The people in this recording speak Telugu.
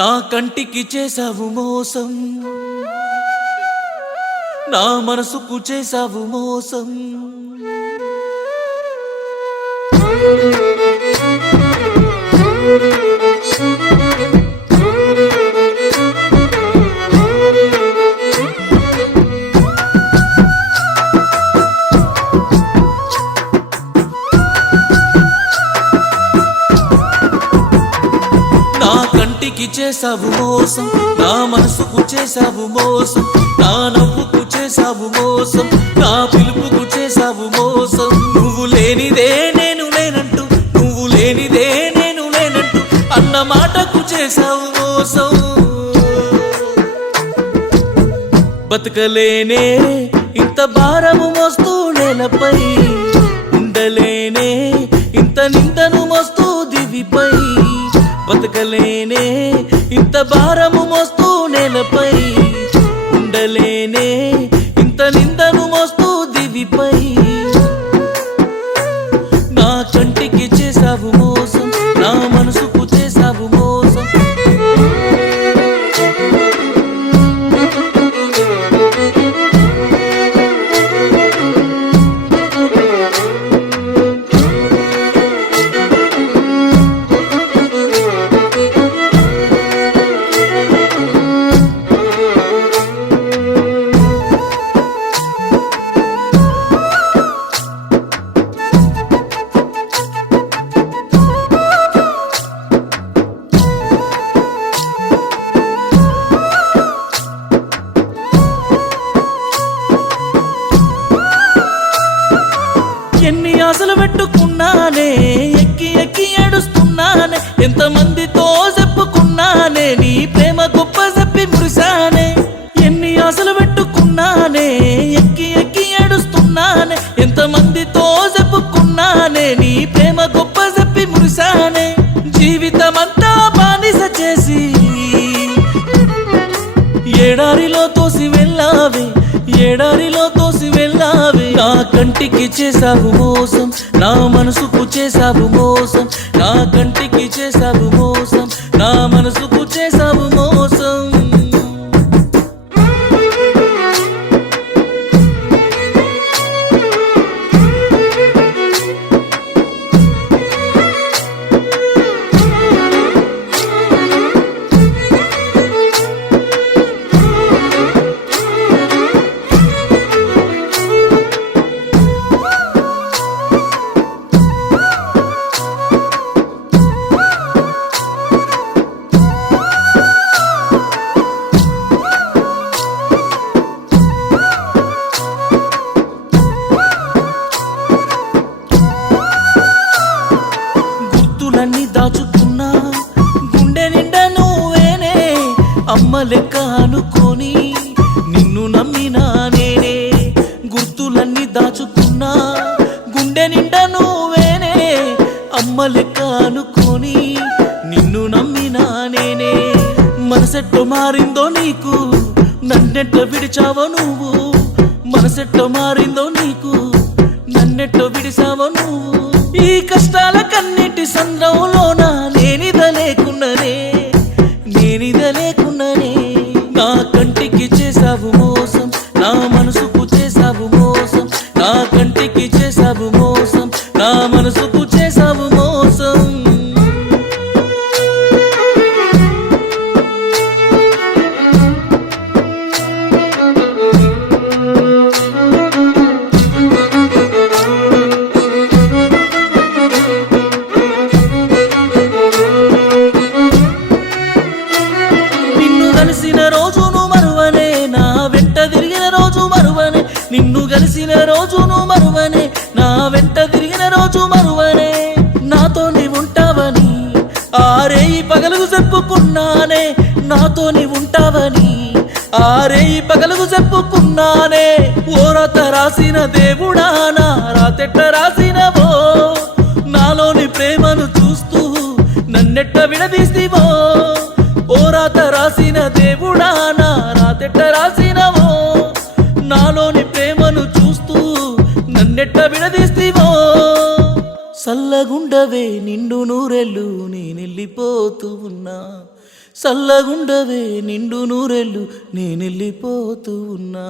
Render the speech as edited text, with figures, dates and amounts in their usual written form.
నా కంటికి చేసావు మోసం, నా మనసుకు చేసావు మోసం. నా కంటికి చేసావు మోసం, నా మనసుకు చేసావు మోసం, నా నవ్వుకు చేసావు మోసం, నా పిలుపుకు చేసావు మోసం. నువ్వు లేనిదే నేను లేనంటూ, నువ్వు లేనిదే నేను లేనంటూ అన్న మాటకు చేసావు మోసం. బతకలేనే ఇంత భారము మోస్తూ నేలపై, ఉండలేనే ఇంత నిందను మోస్తూ దివిపై. బతకలేనే ఇంత భారము మోస్తూ నేలపై, ఉండలేనే ఇంత నిందను మోస్తూ దివిపై. నా కంటికి చేసావు మోసం, నా మనసుకు చేసావు మోసం. ఎన్ని ఆశలు పెట్టుకున్నానే, ఎక్కి ఎక్కి ఏడుస్తున్నానే, ఎంతమందితో చెప్పుకున్నానే, నీ ప్రేమ గొప్ప చెప్పి మురిసానే. ఎన్ని ఆశలు పెట్టుకున్నానే, ఎక్కి ఎక్కి ఏడుస్తున్నానే, ఎంతమందితో చెప్పుకున్నానే, నీ ప్రేమ గొప్ప చెప్పి మురిసానే. జీవితమంతా బానిస చేసి ఏడారిలో తోసి వెళ్ళావే, ఏడారిలో తోసి వెళ్ళావే. నా కంటికి చేసావు మోసం, నా మనసుకు చేసావు మోసం, నా కంటికి చేసావు మోసం, నా మనసుకు చేసావు మోసం. గుర్తులన్నీ దాచుకున్నా గుండె నిండా నువ్వేనే, అమ్మ లెక్క అనుకోని నిన్ను నమ్మినా నేనే. గుర్తులన్నీ దాచుకున్నా గుండె నిండా నువ్వేనే, అమ్మ లెక్క అనుకోని నిన్ను నమ్మినా నేనే. మనసెట్టో మారిందో నీకు, నన్నెట్ట విడిచావో నువ్వు. మనసెట్టో మారిందో నీకు, నన్నెట్టో విడిచావో నువ్వు. ఈ కష్టాల కన్నిటి సంద్రంలోన నేనిద లేకున్ననే, నేనిద లేకున్ననే. నా కంటికి చేసావు మోసం, నా మనసుకు చేసావు మోసం, నా కంటికి చేసావు మోసం, నా మనసుకు చేసావు మోసం. కలిసిన రోజును మరువనే, నా వెంట తిరిగిన రోజు మరువనే. నిన్ను కలిసిన రోజును మరువనే, నా వెంట తిరిగిన రోజు మరువనే. నాతో నీ ఉంటావని ఆరేయి పగలుగు చెప్పుకున్నానే, నాతో నీ ఉంటావని ఆరేయి పగలుగు చెప్పుకున్నానే. ఓ రాత రాసిన దేవుడా, నా రాతెట్ట రాసినవో, నాలోని ప్రేమను చూస్తూ నన్నెట్ట విడదీస్తివో. ఓ రాత రాసిన దేవుడా, నా రాతెట్ట రాసినవో, నాలోని ప్రేమను చూస్తూ నన్నెట్ట విడదీస్తివో. సల్లగుండవే నిండు నూరెళ్ళు నేనెళ్ళిపోతూ ఉన్నా, చల్లగుండవే నిండు నూరెళ్ళు నేనెళ్ళిపోతూ ఉన్నా